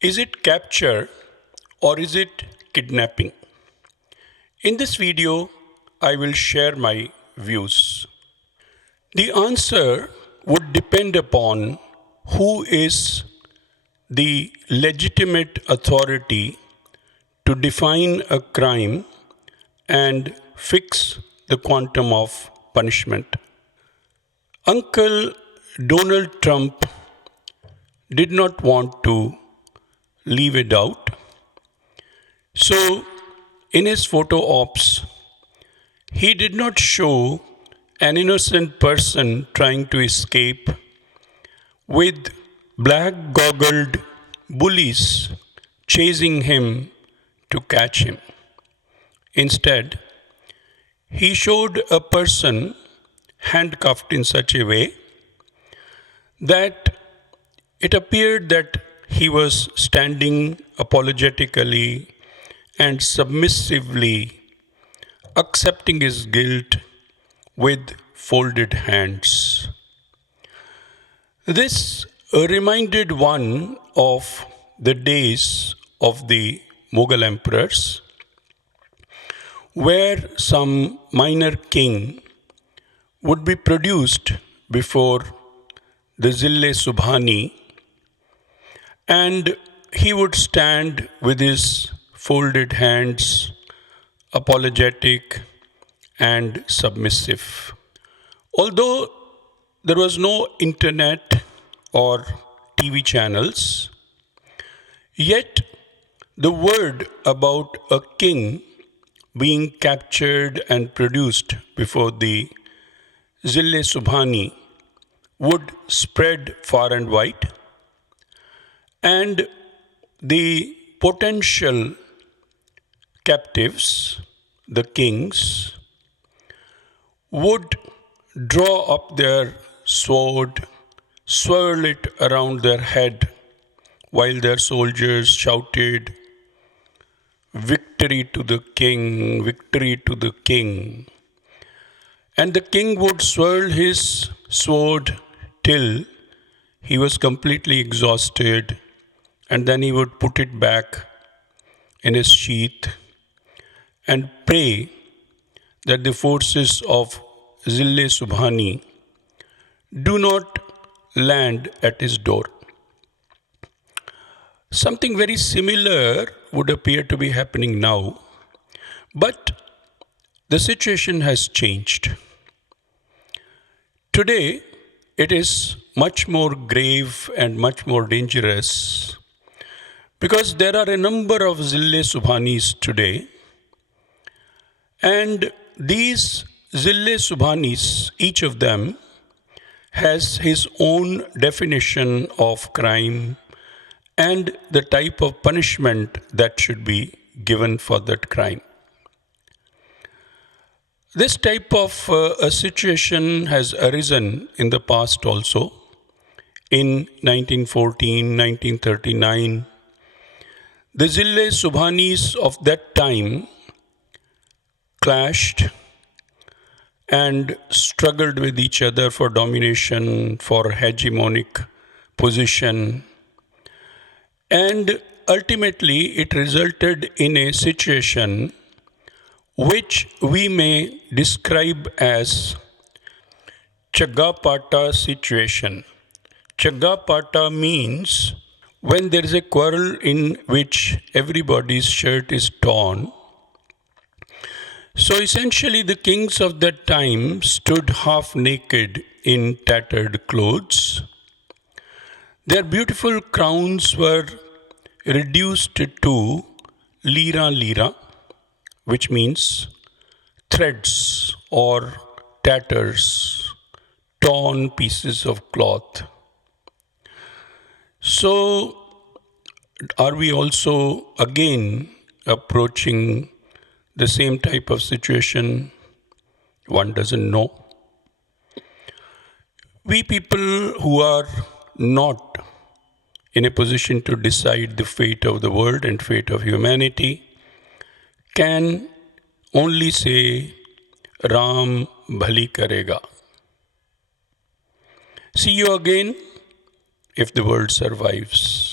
Is it capture or is it kidnapping? In this video, I will share my views. The answer would depend upon who is the legitimate authority to define a crime and fix the quantum of punishment. Uncle Donald Trump did not want to leave it out. So, in his photo ops, he did not show an innocent person trying to escape with black goggled bullies chasing him to catch him. Instead, he showed a person handcuffed in such a way that it appeared that he was standing apologetically and submissively accepting his guilt with folded hands. This reminded one of the days of the Mughal emperors, where some minor king would be produced before the Zille Subhani, and he would stand with his folded hands, apologetic and submissive. Although there was no internet or TV channels, yet the word about a king being captured and produced before the Zille Subhani would spread far and wide, and the potential captives, the kings, would draw up their sword, swirl it around their head while their soldiers shouted, "Victory to the king, victory to the king." And the king would swirl his sword till he was completely exhausted, and then he would put it back in his sheath and pray that the forces of Zille Subhani do not land at his door. Something very similar would appear to be happening now, but the situation has changed. Today, it is much more grave and much more dangerous because there are a number of Zille Subhanis today, and these Zille Subhanis, each of them, has his own definition of crime and the type of punishment that should be given for that crime. This type of a situation has arisen in the past also. In 1914, 1939, the Zille Subhanis of that time clashed and struggled with each other for domination, for hegemonic position. And ultimately, it resulted in a situation which we may describe as Chagapata situation. Chagapata means when there is a quarrel in which everybody's shirt is torn. So essentially, the kings of that time stood half naked in tattered clothes. Their beautiful crowns were reduced to lira, which means threads or tatters, torn pieces of cloth. So, are we also again approaching the same type of situation? One doesn't know. We people who are not in a position to decide the fate of the world and fate of humanity can only say, Ram bhali karega. See you again if the world survives.